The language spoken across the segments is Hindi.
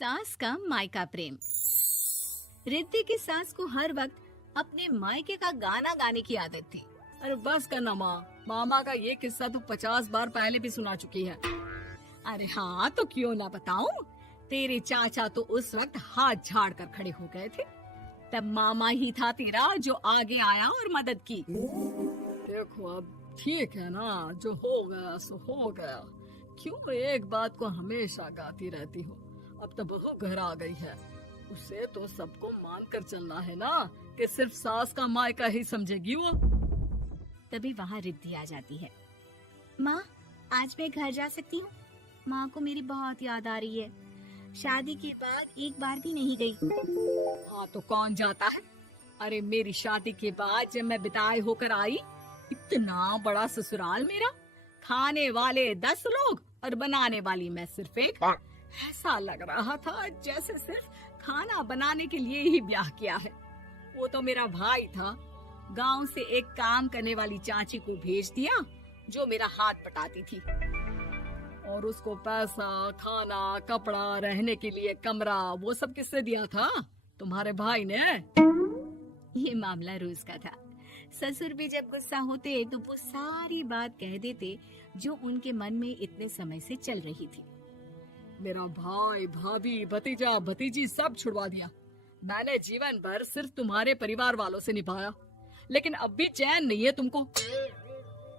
सास का मायका प्रेम। रिद्धि की सास को हर वक्त अपने मायके का गाना गाने की आदत थी। अरे बस करना माँ, मामा का ये किस्सा तो 50 बार पहले भी सुना चुकी है। अरे हाँ, तो क्यों ना बताऊं। तेरे चाचा तो उस वक्त हाथ झाड़ कर खड़े हो गए थे। तब मामा ही था तेरा जो आगे आया और मदद की। देखो अब ठीक है ना, जो हो गया सो हो गया। क्यों एक बात को हमेशा गाती रहती हो। अब तो बहू घर आ गई है, उसे तो सबको मान कर चलना है ना, कि सिर्फ सास का मायका ही समझेगी वो। तभी वहाँ रिद्धि आ जाती है। माँ, आज मैं घर जा सकती हूँ? माँ को मेरी बहुत याद आ रही है। शादी के बाद एक बार भी नहीं गई। हाँ तो कौन जाता है। अरे मेरी शादी के बाद जब मैं विदाई होकर आई, इतना बड़ा ससुराल मेरा, खाने वाले 10 लोग और बनाने वाली मैं सिर्फ एक। ऐसा लग रहा था जैसे सिर्फ खाना बनाने के लिए ही ब्याह किया है। वो तो मेरा भाई था, गांव से एक काम करने वाली चाची को भेज दिया जो मेरा हाथ पटाती थी, और उसको पैसा, खाना, कपड़ा, रहने के लिए कमरा, वो सब किससे दिया था? तुम्हारे भाई ने। ये मामला रोज का था। ससुर भी जब गुस्सा होते तो वो सारी बात कह देते जो उनके मन में इतने समय से चल रही थी। मेरा भाई, भाभी, भतीजा, भतीजी सब छुड़वा दिया। मैंने जीवन भर सिर्फ तुम्हारे परिवार वालों से निभाया, लेकिन अब भी चैन नहीं है तुमको।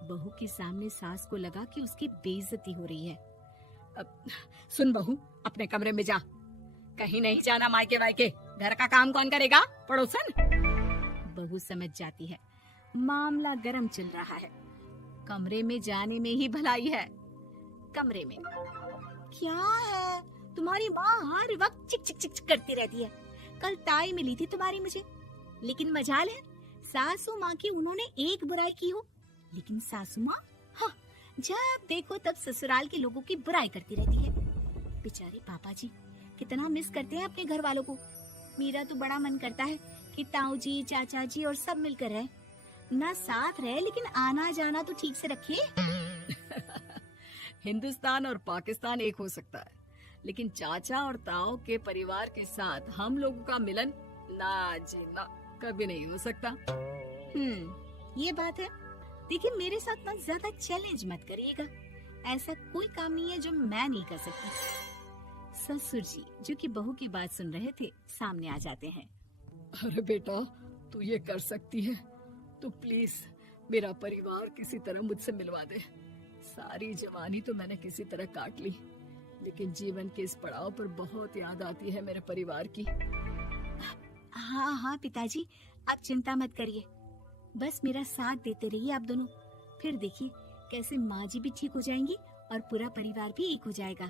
बहू के सामने सास को लगा कि उसकी बेइज्जती हो रही है। अब सुन बहू, अपने कमरे में जा, कहीं नहीं जाना मायके वायके। घर का काम कौन करेगा? पड़ोसन। बहू समझ जाती है मामला गर्म चल रहा है। कमरे में जाने में ही भलाई है। कमरे में क्या है? तुम्हारी माँ हर वक्त चिक चिक चिक करती रहती है। कल ताई मिली थी तुम्हारी मुझे, लेकिन मजाल है सासू माँ की उन्होंने एक बुराई की हो, लेकिन सासू माँ हाँ, जब देखो तब ससुराल के लोगों की बुराई करती रहती है। बेचारे पापा जी कितना मिस करते हैं अपने घर वालों को। मेरा तो बड़ा मन करता है कि ताऊ जी, चाचा जी और सब मिलकर रहे, ना साथ रहे लेकिन आना जाना तो ठीक से रखे। हिंदुस्तान और पाकिस्तान एक हो सकता है, लेकिन चाचा और ताऊ के परिवार के साथ हम लोगों का मिलन ना जी ना, कभी नहीं हो सकता। ये बात है। देखिए मेरे साथ ना ज्यादा चैलेंज मत करिएगा। ऐसा कोई काम नहीं है जो मैं नहीं कर सकती। ससुर जी जो कि बहू की बात सुन रहे थे सामने आ जाते हैं। अरे बेटा, तू ये कर सकती है तो प्लीज मेरा परिवार किसी तरह मुझसे मिलवा दे। सारी जवानी तो मैंने किसी तरह काट ली, लेकिन जीवन के इस पड़ाव पर बहुत याद आती है मेरे परिवार की। हाँ हाँ पिताजी, आप चिंता मत करिए, बस मेरा साथ देते रहिए आप दोनों। फिर देखिए कैसे माँ जी भी ठीक हो जाएंगी और पूरा परिवार भी एक हो जाएगा।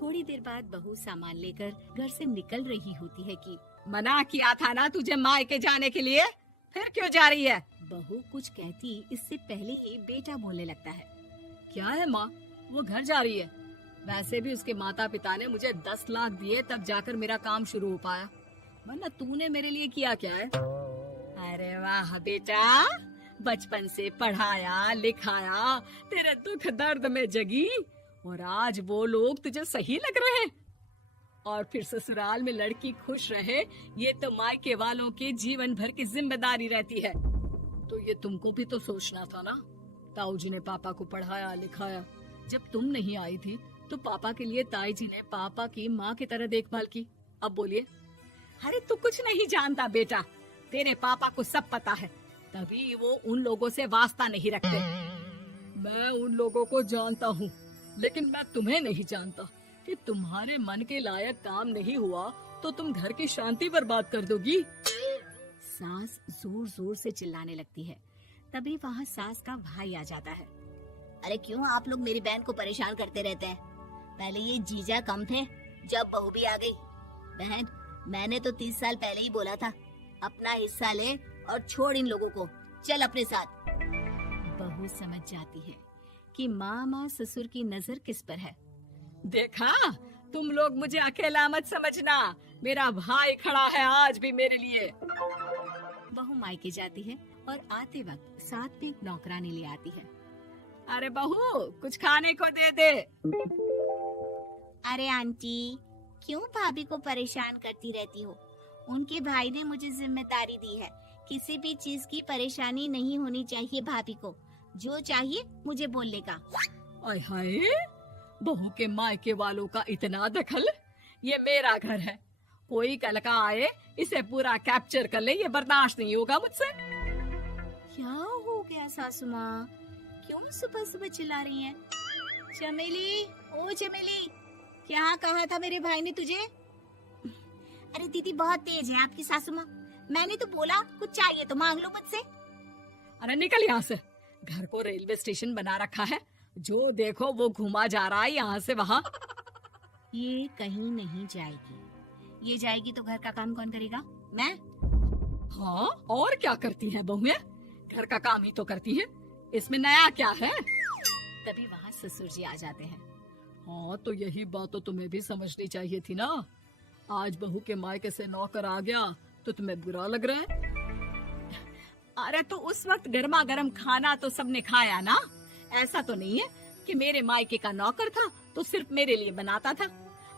थोड़ी देर बाद बहू सामान लेकर घर से निकल रही होती है कि मना किया था ना तुझे मायके जाने के लिए, फिर क्यों जा रही है? बहू कुछ कहती इससे पहले ही बेटा बोलने लगता है। क्या है माँ, वो घर जा रही है। वैसे भी उसके माता पिता ने मुझे 10 लाख दिए तब जाकर मेरा काम शुरू हो पाया, वरना तूने मेरे लिए किया क्या है? अरे वाह बेटा, बचपन से पढ़ाया लिखाया, तेरे दुख दर्द में जगी, और आज वो लोग तुझे सही लग रहे हैं। और फिर ससुराल में लड़की खुश रहे, ये तो मायके वालों की जीवन भर की जिम्मेदारी रहती है। तो ये तुमको भी तो सोचना था ना। ताऊ जी ने पापा को पढ़ाया लिखाया, जब तुम नहीं आई थी तो पापा के लिए ताई जी ने पापा की माँ की तरह देखभाल की। अब बोलिए। अरे तू कुछ नहीं जानता बेटा, तेरे पापा को सब पता है, तभी वो उन लोगों से वास्ता नहीं रखते। मैं उन लोगों को जानता हूँ, लेकिन मैं तुम्हें नहीं जानता कि तुम्हारे मन के लायक काम नहीं हुआ तो तुम घर की शांति बर्बाद कर दोगी। सास जोर जोर से चिल्लाने लगती है। तभी वहाँ सास का भाई आ जाता है। अरे क्यों आप लोग मेरी बहन को परेशान करते रहते हैं? पहले ये जीजा कम थे, जब बहू भी आ गई। बहन, मैंने तो 30 साल पहले ही बोला था, अपना हिस्सा ले और छोड़ इन लोगों को, चल अपने साथ। बहू समझ जाती है कि मामा ससुर की नजर किस पर है। देखा, तुम लोग मुझे अकेला मत समझना, मेरा भाई खड़ा है आज भी मेरे लिए। बहू मायके जाती है और आते वक्त साथ में एक नौकरानी ले आती है। अरे बहू, कुछ खाने को दे दे। अरे आंटी, क्यों भाभी को परेशान करती रहती हो? उनके भाई ने मुझे जिम्मेदारी दी है, किसी भी चीज की परेशानी नहीं होनी चाहिए भाभी को। जो चाहिए मुझे बोलने का। आय हाय, बहू के मायके वालों का इतना दखल। ये मेरा घर है, कोई कल का आए इसे पूरा कैप्चर कर ले, ये बर्दाश्त नहीं होगा मुझसे। क्या हो गया सासू माँ? क्यों सुबह सुबह चिल्ला रही हैं? चमेली, ओ चमेली, क्या कहा था मेरे भाई ने तुझे? अरे दीदी बहुत तेज है आपकी सासू माँ। मैंने तो बोला कुछ चाहिए तो मांग लो मुझसे। अरे निकल यहाँ से, घर को रेलवे स्टेशन बना रखा है, जो देखो वो घुमा जा रहा है यहाँ से वहाँ। ये कहीं नहीं जाएगी, ये जाएगी तो घर का काम कौन करेगा? मैं। हाँ, और क्या करती है बहुएं? घर का काम ही तो करती है, इसमें नया क्या है? तभी वहाँ ससुर जी आ जाते हैं। हाँ, तो यही बात तो तुम्हें भी समझनी चाहिए थी ना। आज बहू के मायके से नौकर आ गया तो तुम्हें बुरा लग रहा है? अरे तो उस वक्त गर्मा गर्म खाना तो सबने खाया ना। ऐसा तो नहीं है कि मेरे मायके का नौकर था तो सिर्फ मेरे लिए बनाता था।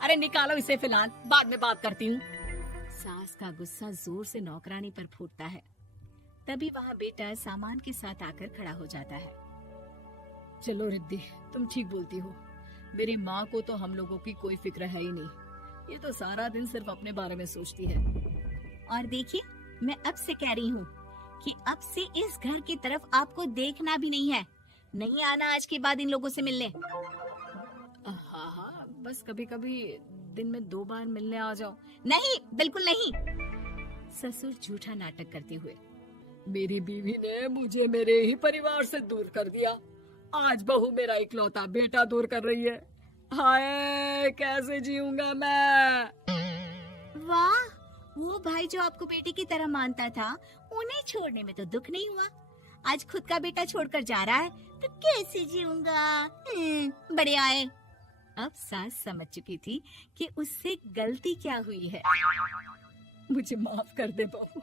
अरे निकालो इसे, फिलहाल बाद में बात करती हूँ। सास का गुस्सा जोर से नौकरानी पर फूटता है। तभी वहाँ बेटा सामान के साथ आकर खड़ा हो जाता है। चलो रिद्धि, तुम ठीक बोलती हो। मेरी माँ को तो हम लोगों की कोई फिक्र है ही नहीं, ये तो सारा दिन सिर्फ अपने बारे में सोचती है। और देखिए, मैं अब से कह रही हूँ कि अब से इस घर की तरफ आपको देखना भी नहीं है। नहीं आना आज के बाद इन लोगों से मिलने। हाँ हाँ, बस कभी कभी दिन में 2 बार मिलने आ जाओ। नहीं, बिल्कुल नहीं। ससुर झूठा नाटक करते हुए। मेरी बीवी ने मुझे मेरे ही परिवार से दूर कर दिया, आज बहू मेरा इकलौता बेटा दूर कर रही है। हाय, कैसे जीऊंगा मैं? वाह, वो भाई जो आपको बेटे की तरह मानता था, उन्हें छोड़ने में तो दुख नहीं हुआ। आज खुद का बेटा छोड़कर जा रहा है तो कैसे जीऊंगा? बढ़िया है। अब सास समझ चुकी थी कि उससे गलती क्या हुई है। मुझे माफ कर दे बहू,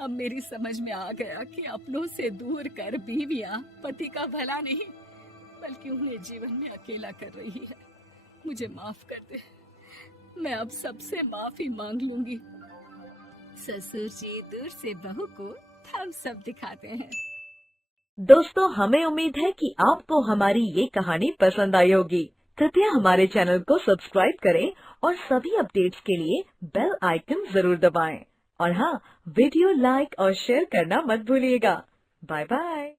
अब मेरी समझ में आ गया कि अपनों से दूर कर बीवियां पति का भला नहीं बल्कि उन्हें जीवन में अकेला कर रही है। मुझे माफ कर दे, मैं अब सबसे माफी मांग लूंगी। ससुर जी दूर से बहू को थम्स अप दिखाते हैं। दोस्तों, हमें उम्मीद है कि आपको हमारी ये कहानी पसंद आई होगी। कृपया हमारे चैनल को सब्सक्राइब करें और सभी अपडेट्स के लिए बेल आइकन जरूर दबाएं। और हाँ, वीडियो लाइक और शेयर करना मत भूलिएगा। Bye bye.